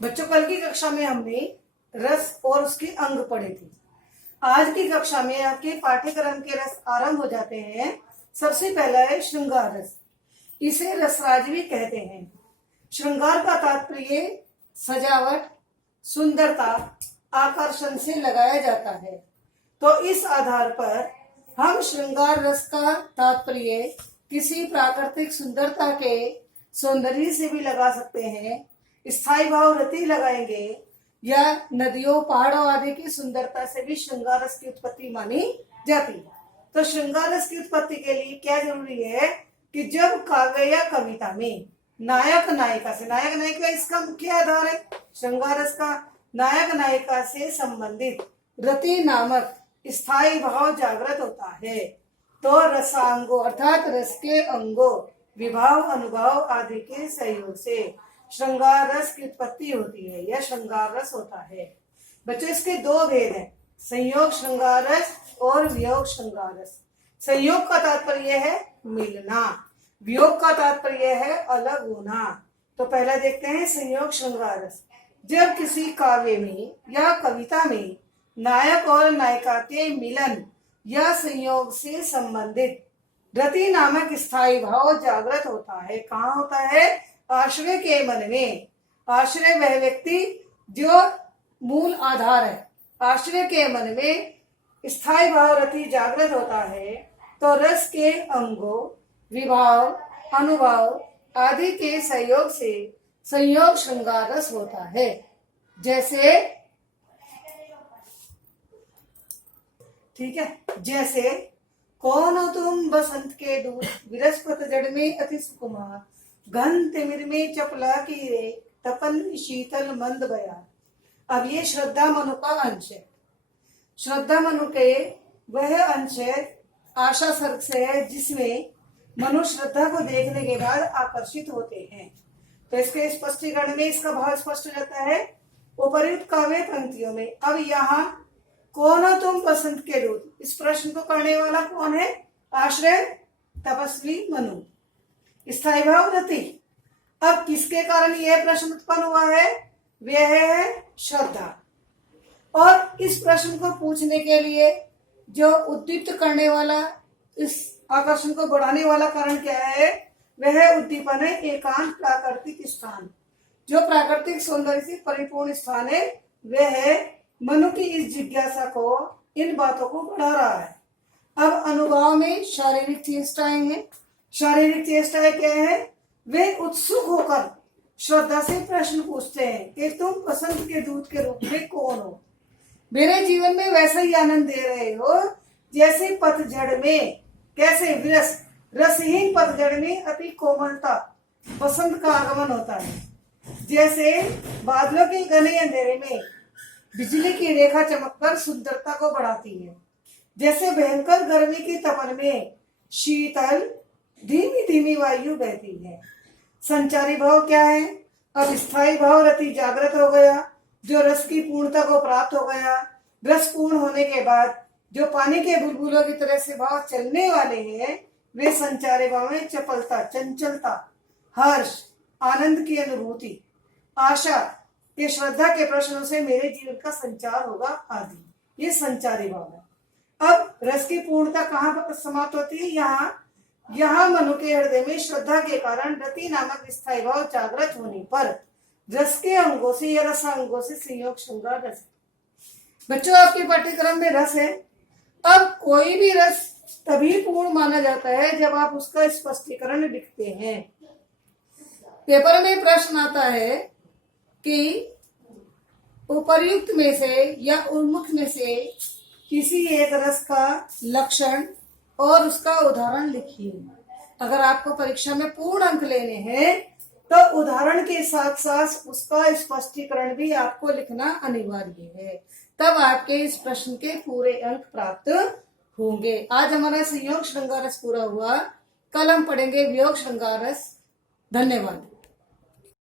बच्चों, कल की कक्षा में हमने रस और उसके अंग पढ़े थे। आज की कक्षा में आपके पाठ्यक्रम के रस आरंभ हो जाते हैं। सबसे पहला है श्रृंगार रस। इसे रसराज भी कहते हैं। श्रृंगार का तात्पर्य सजावट, सुंदरता, आकर्षण से लगाया जाता है। तो इस आधार पर हम श्रृंगार रस का तात्पर्य किसी प्राकृतिक सुंदरता के सौंदर्य से भी लगा सकते हैं, स्थायी भाव रति लगाएंगे, या नदियों, पहाड़ों आदि की सुंदरता से भी श्रृंगार रस की उत्पत्ति मानी जाती है। तो श्रृंगार रस की उत्पत्ति के लिए क्या जरूरी है कि जब काव्य या कविता में नायक नायिका से, नायक नायिका इसका मुख्य आधार है श्रृंगार रस का, नायक नायिका से संबंधित रति नामक स्थायी भाव जागृत होता है, तो रसांगों अर्थात रस के अंगों, विभाव, अनुभाव आदि के सहयोग से श्रृंगार रस की उत्पत्ति होती है, यह श्रृंगार रस होता है। बच्चों, इसके दो भेद हैं, संयोग श्रृंगार रस और वियोग श्रृंगार रस। संयोग का तात्पर्य है मिलना, वियोग का तात्पर्य है अलग होना। तो पहला देखते हैं संयोग श्रृंगार रस। जब किसी काव्य में या कविता में नायक और नायिका के मिलन या संयोग से संबंधित रति नामक स्थायी भाव जागृत होता है। कहाँ होता है? आश्रय के मन में। आश्रय वह व्यक्ति जो मूल आधार है। आश्रय के मन में स्थायी भाव रति जागृत होता है, तो रस के अंगों, विभाव, अनुभाव आदि के सहयोग से संयोग श्रृंगार रस होता है। जैसे, ठीक है, जैसे कौन हो तुम बसंत के दूत, विरस पतझड़ में अति सुकुमार, घन तिमिर में चपला की रे, तपन शीतल मंद बया। अब ये श्रद्धा मनु का अंश है। श्रद्धा मनु के वह अंश है आशा सर्ग से है, जिसमें मनु श्रद्धा को देखने के बाद आकर्षित होते हैं। तो इसके स्पष्टीकरण में इसका भाव स्पष्ट हो जाता है उपर्युक्त काव्य पंक्तियों में। अब यहाँ कौन हो तुम बसंत के दूत, इस प्रश्न को करने वाला कौन है? आश्रय तपस्वी मनु, स्थायी भाव रति। अब किसके कारण यह प्रश्न उत्पन्न हुआ है? वह है श्रद्धा। और इस प्रश्न को पूछने के लिए जो उद्दीप्त करने वाला, इस आकर्षण को बढ़ाने वाला कारण क्या है? वह उद्दीपन है एकांत प्राकृतिक स्थान। जो प्राकृतिक सौंदर्य से परिपूर्ण स्थान है, वह है मनु की इस जिज्ञासा को, इन बातों को बढ़ा रहा है। अब अनुभाव में शारीरिक चेष्टाएं हैं। शारीरिक चेष्टाएं क्या है? वे उत्सुक होकर श्रद्धा से प्रश्न पूछते हैं कि तुम बसंत के दूत के रूप में कौन हो? मेरे जीवन में वैसा ही आनंद दे रहे हो जैसे पतझड़ में, कैसे विरस, रसहीन पतझड़ में अति कोमलता बसंत का आगमन होता है। जैसे बादलों के घने अंधेरे में बिजली की रेखा चमककर सुंदरता को बढ़ाती है। जैसे भयंकर गर्मी की तपन में शीतल धीमी धीमी वायु बहती है। संचारी भाव क्या है? अब स्थायी भाव रति जागृत हो गया, जो रस की पूर्णता को प्राप्त हो गया। रस पूर्ण होने के बाद जो पानी के बुलबुलों की तरह से भाव चलने वाले हैं, वे संचारी भाव में चपलता, चंचलता, हर्ष, आनंद की अनुभूति, आशा, ये श्रद्धा के प्रश्नों से मेरे जीवन का संचार होगा आदि, ये संचारी भाव है। अब रस की पूर्णता कहाँ पर समाप्त होती है? यहाँ मनु के हृदय में श्रद्धा के कारण रति नामक स्थायी भाव जागृत होने पर रस के अंगों से या रसांगों से संयोग श्रृंगार रस। बच्चों, आपके पाठ्यक्रम में रस है। अब कोई भी रस तभी पूर्ण माना जाता है जब आप उसका स्पष्टीकरण लिखते हैं। पेपर में प्रश्न आता है कि उपर्युक्त में से या उन्मुख में से किसी एक रस का लक्षण और उसका उदाहरण लिखिए। अगर आपको परीक्षा में पूर्ण अंक लेने हैं, तो उदाहरण के साथ साथ उसका स्पष्टीकरण भी आपको लिखना अनिवार्य है, तब आपके इस प्रश्न के पूरे अंक प्राप्त होंगे। आज हमारा संयोग श्रृंगार रस पूरा हुआ। कल हम पढ़ेंगे वियोग श्रृंगार रस। धन्यवाद।